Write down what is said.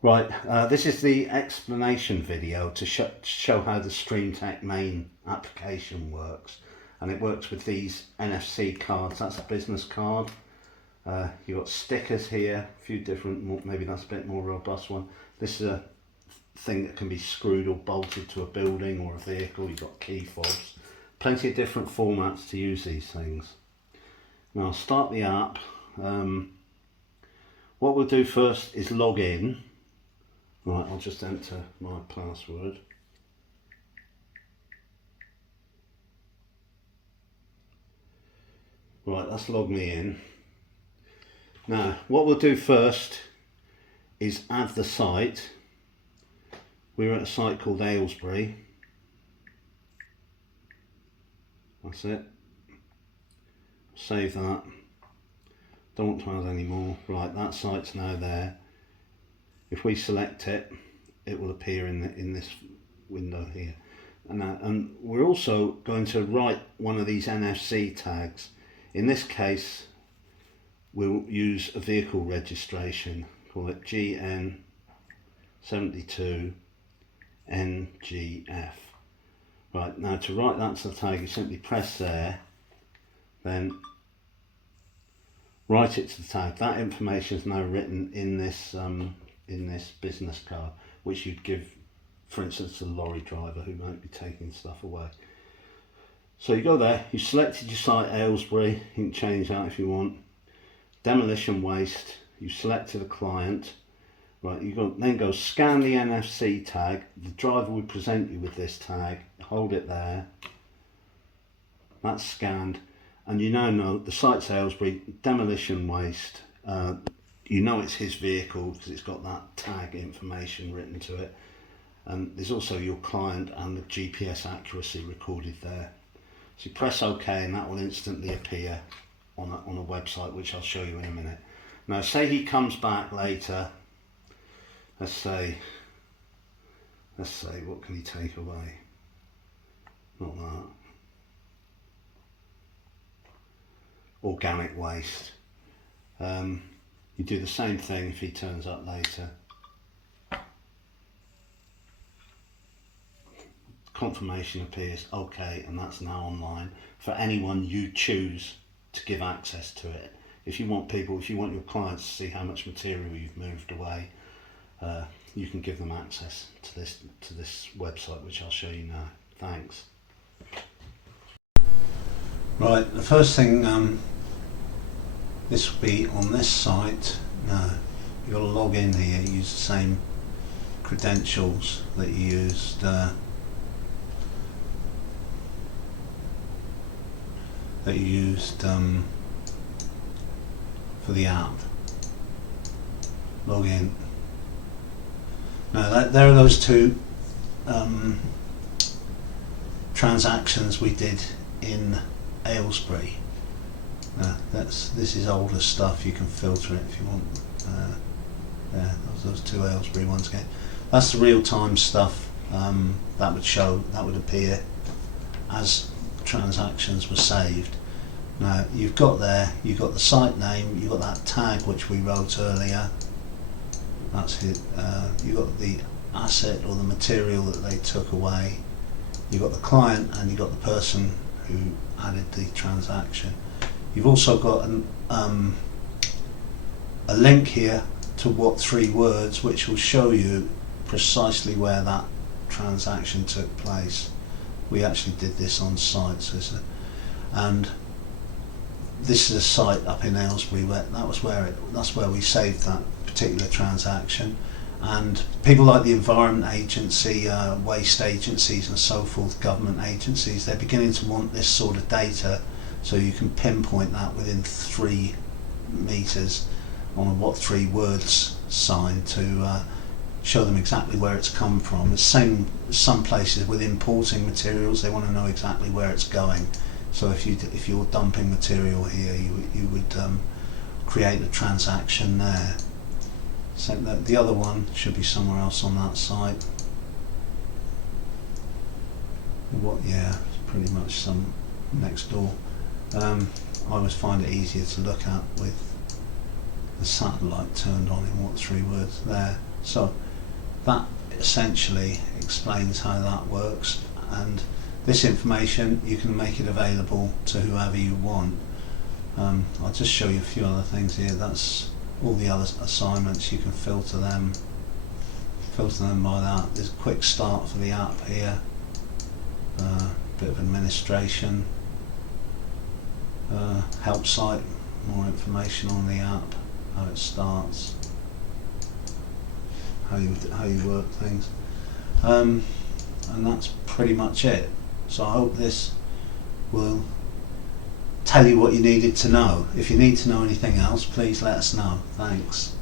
Right, this is the explanation video to show how the StreamTech main application works. And it works with these NFC cards. That's a business card. You've got stickers here, a few different, maybe that's a bit more robust one. This is a thing that can be screwed or bolted to a building or a vehicle. You've got key fobs. Plenty of different formats to use these things. Now I'll start the app. What we'll do first is log in. Right, I'll just enter my password. Right, that's logged me in. Now, what we'll do first is add the site. We're at a site called Aylesbury. That's it. Save that. Don't want to add any more. Right, that site's now there. If we select it, it will appear in this window here. And we're also going to write one of these NFC tags. In this case, we'll use a vehicle registration. Call it GN72NGF. Right, now to write that to the tag, you simply press there, then write it to the tag. That information is now written in this business card, which you'd give, for instance, to the lorry driver who might be taking stuff away. So you go there, you selected your site Aylesbury, you can change that if you want. Demolition waste, you selected a client. Right, then go scan the NFC tag. The driver will present you with this tag. Hold it there. That's scanned, and you now know the site's Aylesbury, demolition waste. You know it's his vehicle because it's got that tag information written to it. And there's also your client and the GPS accuracy recorded there. So you press OK and that will instantly appear on a website, which I'll show you in a minute. Now say he comes back later, let's say what can he take away? Not that. Organic waste. You do the same thing if he turns up later. Confirmation appears, OK, and that's now online for anyone you choose to give access to it. If you want your clients to see how much material you've moved away, you can give them access to this website, which I'll show you now. Thanks. Right, the first thing, this will be on this site. Now you've got to log in here, use the same credentials that you used for the app. Log in. Now there are those two transactions we did in Aylesbury. This is older stuff. You can filter it if you want. Yeah, those two Aylesbury ones again. That's the real-time stuff. That would appear as transactions were saved. Now you've got the site name, you've got that tag which we wrote earlier. That's it. You've got the asset or the material that they took away. You've got the client and you've got the person who added the transaction. You've also got a link here to what 3 words, which will show you precisely where that transaction took place. We actually did this on site, and this is a site up in Aylesbury where that's where we saved that particular transaction. And people like the Environment Agency, waste agencies and so forth, government agencies, they're beginning to want this sort of data, so you can pinpoint that within 3 meters on a what 3 words sign to show them exactly where it's come from. The same some places with importing materials, they want to know exactly where it's going. So if you're dumping material here, you would create a transaction there. So the other one should be somewhere else on that site. Yeah, it's pretty much some next door. I always find it easier to look at with the satellite turned on in what 3 words there. So that essentially explains how that works, and this information you can make it available to whoever you want. I'll just show you a few other things here. That's all the other assignments. You can filter them by that. There's a quick start for the app here, bit of administration, help site, more information on the app, how it starts, how you work things, and that's pretty much it. So I hope this will tell you what you needed to know. If you need to know anything else, please let us know. Thanks.